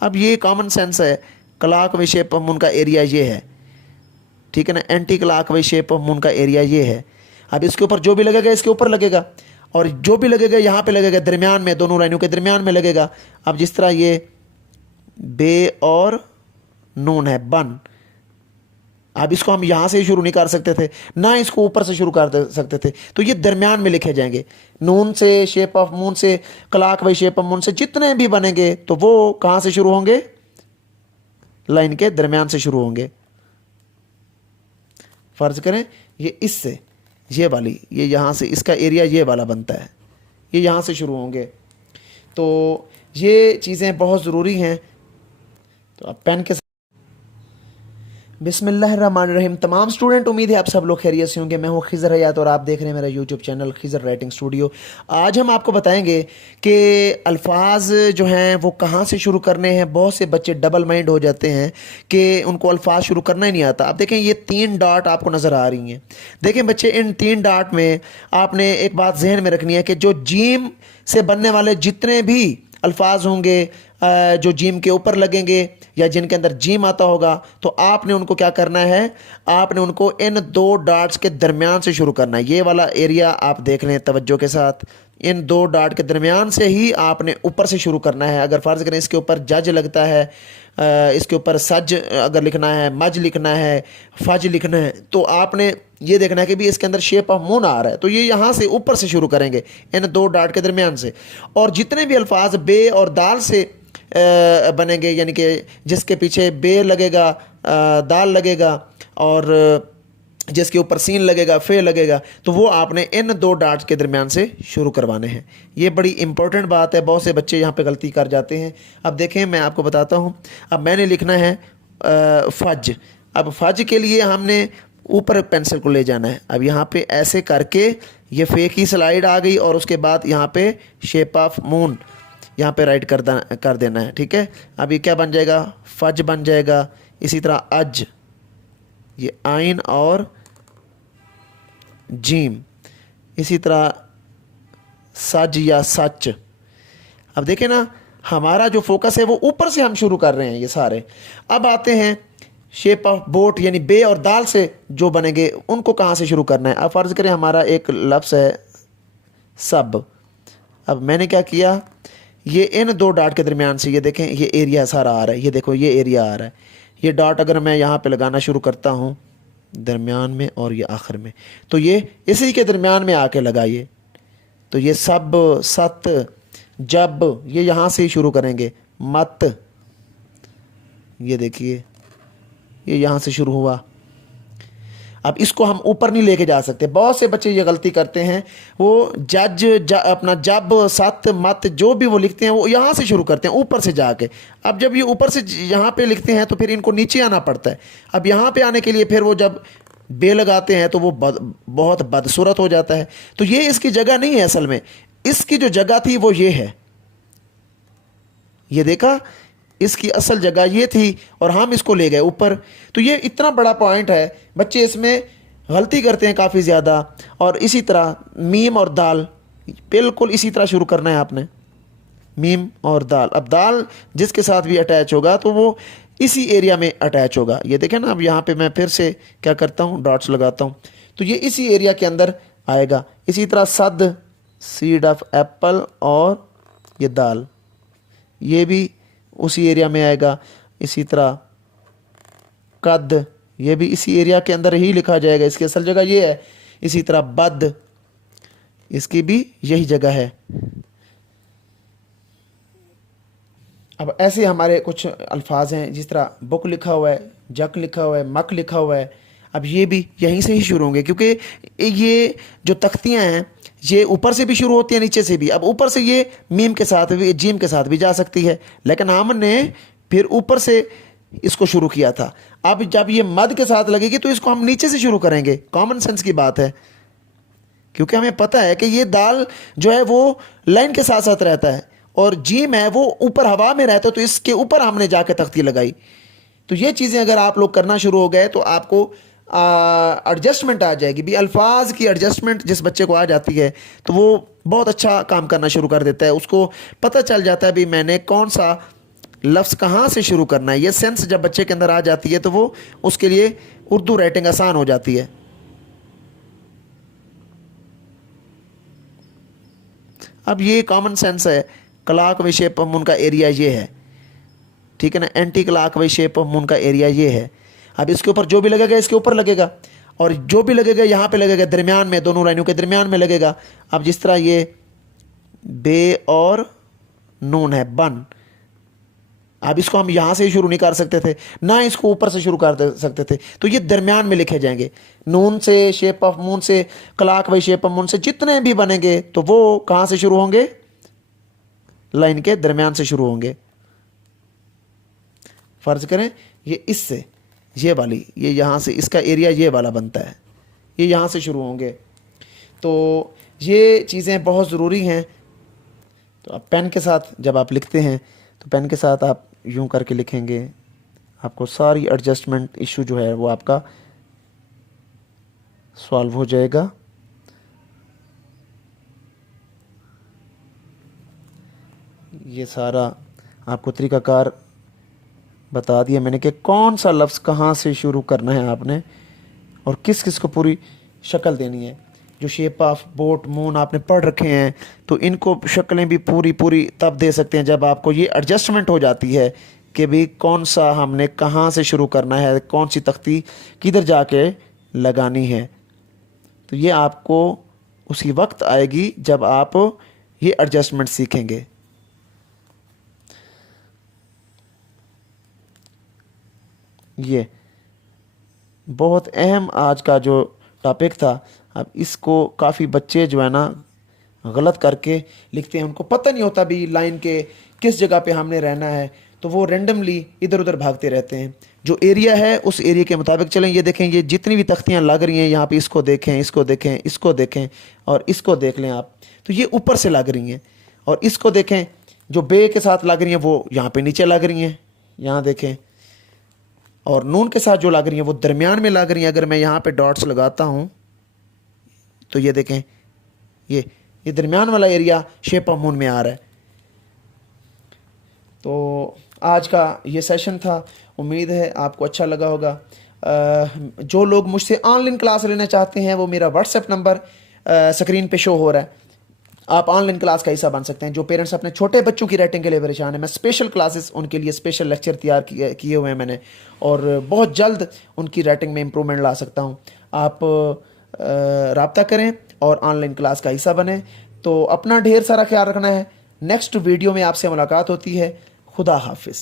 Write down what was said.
अब ये common sense है, clock wise shape of moon का एरिया ये है, ठीक है ना, anti clock wise shape of moon का एरिया ये है। अब इसके ऊपर जो भी लगेगा इसके ऊपर लगेगा, और जो भी लगेगा यहाँ पे लगेगा, दरमियान में, दोनों लाइनों के दरमियान में लगेगा। अब जिस तरह ये बे और नून है, बन, अब इसको हम यहाँ से शुरू नहीं कर सकते थे, ना इसको ऊपर से शुरू कर सकते थे, तो ये दरमियान में लिखे जाएंगे। नून से, शेप ऑफ मून से, clock wise shape of moon से जितने भी बनेंगे तो वो कहाँ से शुरू होंगे, लाइन के दरमियान से शुरू होंगे। फर्ज करें ये इससे, ये वाली, ये यहाँ से, इसका एरिया ये वाला बनता है, ये यहाँ से शुरू होंगे। तो ये चीज़ें बहुत ज़रूरी हैं। तो अब पेन के, बिस्मिल्लाहिर्रहमानिर्रहीम। तमाम स्टूडेंट, उम्मीद है आप सब लोग खैरियत से होंगे। मैं हूँ खिज़र हयात और आप देख रहे हैं मेरा YouTube channel Khizar writing studio. आज हम आपको बताएंगे कि अल्फाज जो हैं वो कहाँ से शुरू करने हैं। बहुत से बच्चे डबल माइंड हो जाते हैं कि उनको अल्फाज शुरू करना ही नहीं आता। अब देखें ये 3 डॉट आपको नज़र आ रही हैं। देखें बच्चे, इन 3 डॉट में आपने एक बात जहन में रखनी है कि जो जीम से बनने वाले जितने भी अल्फाज होंगे जो जीम के ऊपर लगेंगे या जिनके अंदर जीम आता होगा, तो आपने उनको क्या करना है, आपने उनको इन 2 डॉट्स के दरमियान से शुरू करना है। ये वाला एरिया आप देख लें तवज्जो के साथ, इन 2 डॉट के दरमियान से ही आपने ऊपर से शुरू करना है। अगर फ़र्ज़ करें इसके ऊपर जज लगता है, इसके ऊपर सज अगर लिखना है, मज लिखना है, फज लिखना है, तो आपने ये देखना है कि भी इसके अंदर शेप ऑफ मून आ रहा है, तो ये यहाँ से ऊपर से शुरू करेंगे इन 2 डॉट के दरमियान से। और जितने भी अल्फाज बे और दाल से बनेंगे, यानी कि जिसके पीछे बे लगेगा, दाल लगेगा, और जिसके ऊपर सीन लगेगा, फे लगेगा, तो वो आपने इन 2 डॉट्स के दरमियान से शुरू करवाने हैं। ये बड़ी इंपॉर्टेंट बात है, बहुत से बच्चे यहाँ पे गलती कर जाते हैं। अब देखें मैं आपको बताता हूँ। अब मैंने लिखना है फज। अब फज के लिए हमने ऊपर पेंसिल को ले जाना है। अब यहाँ पे ऐसे करके ये फे की स्लाइड आ गई, और उसके बाद यहाँ पे शेप ऑफ मून यहाँ पे राइट कर देना है, ठीक है। अब ये क्या बन जाएगा, फज बन जाएगा। इसी तरह अज, ये आइन और जीम, इसी तरह सज या सच। अब देखें ना, हमारा जो फोकस है वो ऊपर से हम शुरू कर रहे हैं ये सारे। अब आते हैं शेप ऑफ बोट, यानी बे और दाल से जो बनेंगे उनको कहाँ से शुरू करना है। अब फ़र्ज़ करें हमारा एक लफ्ज़ है सब। अब मैंने क्या किया, ये इन 2 डॉट के दरमियान से, ये देखें ये एरिया सारा आ रहा है, ये देखो ये एरिया आ रहा है। ये डॉट अगर मैं यहाँ पे लगाना शुरू करता हूँ दरमियान में और ये आखिर में, तो ये इसी के दरमियान में आके लगाइए। तो ये सब, सत, जब, ये यहाँ से ही शुरू करेंगे। मत, ये देखिए ये यहाँ से शुरू हुआ। अब इसको हम ऊपर नहीं लेके जा सकते। बहुत से बच्चे ये गलती करते हैं, वो अपना जब, सत, मत जो भी वो लिखते हैं वो यहाँ से शुरू करते हैं ऊपर से जाके। अब जब ये ऊपर से यहाँ पे लिखते हैं तो फिर इनको नीचे आना पड़ता है। अब यहाँ पे आने के लिए फिर वो जब बे लगाते हैं तो वो बहुत बदसूरत हो जाता है। तो ये इसकी जगह नहीं है, असल में इसकी जो जगह थी वो ये है, ये देखा, इसकी असल जगह ये थी और हम इसको ले गए ऊपर। तो ये इतना बड़ा पॉइंट है, बच्चे इसमें गलती करते हैं काफ़ी ज़्यादा। और इसी तरह मीम और दाल, बिल्कुल इसी तरह शुरू करना है आपने, मीम और दाल। अब दाल जिसके साथ भी अटैच होगा तो वो इसी एरिया में अटैच होगा। ये देखें ना, अब यहाँ पे मैं फिर से क्या करता हूँ, डॉट्स लगाता हूँ, तो ये इसी एरिया के अंदर आएगा। इसी तरह सद, सीड ऑफ एप्पल, और ये दाल, ये भी उसी एरिया में आएगा। इसी तरह कद, ये भी इसी एरिया के अंदर ही लिखा जाएगा, इसकी असल जगह ये है। इसी तरह बद, इसकी भी यही जगह है। अब ऐसे हमारे कुछ अल्फाज हैं, जिस तरह बुक लिखा हुआ है, जक लिखा हुआ है, मक लिखा हुआ है। अब ये भी यहीं से ही शुरू होंगे, क्योंकि ये जो तख्तियाँ हैं ये ऊपर से भी शुरू होती है, नीचे से भी। अब ऊपर से ये मीम के साथ भी, जीम के साथ भी जा सकती है, लेकिन हमने फिर ऊपर से इसको शुरू किया था। अब जब ये मद के साथ लगेगी तो इसको हम नीचे से शुरू करेंगे। कॉमन सेंस की बात है, क्योंकि हमें पता है कि ये दाल जो है वो लाइन के साथ साथ रहता है, और जीम है वो ऊपर हवा में रहता है, तो इसके ऊपर हमने जाके तख्ती लगाई। तो ये चीज़ें अगर आप लोग करना शुरू हो गए तो आपको एडजस्टमेंट आ जाएगी भी। अल्फाज की एडजस्टमेंट जिस बच्चे को आ जाती है तो वो बहुत अच्छा काम करना शुरू कर देता है। उसको पता चल जाता है भी मैंने कौन सा लफ्ज़ कहाँ से शुरू करना है, ये सेंस जब बच्चे के अंदर आ जाती है तो वो उसके लिए उर्दू राइटिंग आसान हो जाती है। अब ये कॉमन सेंस है, clock wise shape of moon का एरिया ये है, ठीक है ना, anti clock wise shape of moon का एरिया ये है। अब इसके ऊपर जो भी लगेगा इसके ऊपर लगेगा, और जो भी लगेगा यहाँ पे लगेगा, दरमियान में, दोनों लाइनों के दरमियान में लगेगा। अब जिस तरह ये बे और नून है, बन, अब इसको हम यहाँ से ही शुरू नहीं कर सकते थे, ना इसको ऊपर से शुरू कर सकते थे, तो ये दरमियान में लिखे जाएंगे। नून से, शेप ऑफ मून से, clock wise shape of moon से जितने भी बनेंगे तो वो कहाँ से शुरू होंगे, लाइन के दरमियान से शुरू होंगे। फर्ज करें ये इससे, ये वाली, ये यहाँ से, इसका एरिया ये वाला बनता है, ये यहाँ से शुरू होंगे। तो ये चीज़ें बहुत ज़रूरी हैं। तो आप पेन के साथ जब आप लिखते हैं तो पेन के साथ आप यूं करके लिखेंगे, आपको सारी एडजस्टमेंट इशू जो है वो आपका सॉल्व हो जाएगा। ये सारा आपको तरीकाकार बता दिया मैंने कि कौन सा लफ्ज़ कहाँ से शुरू करना है आपने, और किस किस को पूरी शक्ल देनी है। जो शेप ऑफ बोट मून आपने पढ़ रखे हैं तो इनको शक्लें भी पूरी पूरी तब दे सकते हैं जब आपको ये एडजस्टमेंट हो जाती है कि भाई कौन सा हमने कहाँ से शुरू करना है, कौन सी तख्ती किधर जाके लगानी है। तो ये आपको उसी वक्त आएगी जब आप ये एडजस्टमेंट सीखेंगे। ये बहुत अहम आज का जो टॉपिक था। अब इसको काफ़ी बच्चे जो है ना गलत करके लिखते हैं, उनको पता नहीं होता भी लाइन के किस जगह पे हमने रहना है, तो वो रेंडमली इधर उधर भागते रहते हैं। जो एरिया है उस एरिया के मुताबिक चलें। ये देखें, ये जितनी भी तख्तियाँ लग रही हैं यहाँ पे, इसको देखें, इसको देखें, इसको देखें और इसको देख लें आप, तो ये ऊपर से लग रही हैं। और इसको देखें, जो बे के साथ लग रही हैं वो यहाँ पे नीचे लग रही हैं, यहाँ देखें। और नून के साथ जो लग रही हैं वो दरमियान में लग रही हैं। अगर मैं यहाँ पे डॉट्स लगाता हूँ तो ये देखें, ये दरमियान वाला एरिया शेप ऑफ मून में आ रहा है। तो आज का ये सेशन था, उम्मीद है आपको अच्छा लगा होगा। जो लोग मुझसे ऑनलाइन क्लास लेना चाहते हैं वो मेरा व्हाट्सएप नंबर स्क्रीन पे शो हो रहा है, आप ऑनलाइन क्लास का हिस्सा बन सकते हैं। जो पेरेंट्स अपने छोटे बच्चों की राइटिंग के लिए परेशान है, मैं स्पेशल क्लासेस उनके लिए, स्पेशल लेक्चर तैयार किए हुए हैं मैंने, और बहुत जल्द उनकी राइटिंग में इम्प्रूवमेंट ला सकता हूँ। आप राब्ता करें और ऑनलाइन क्लास का हिस्सा बने। तो अपना ढेर सारा ख्याल रखना है। नेक्स्ट वीडियो में आपसे मुलाकात होती है। खुदा हाफिज़।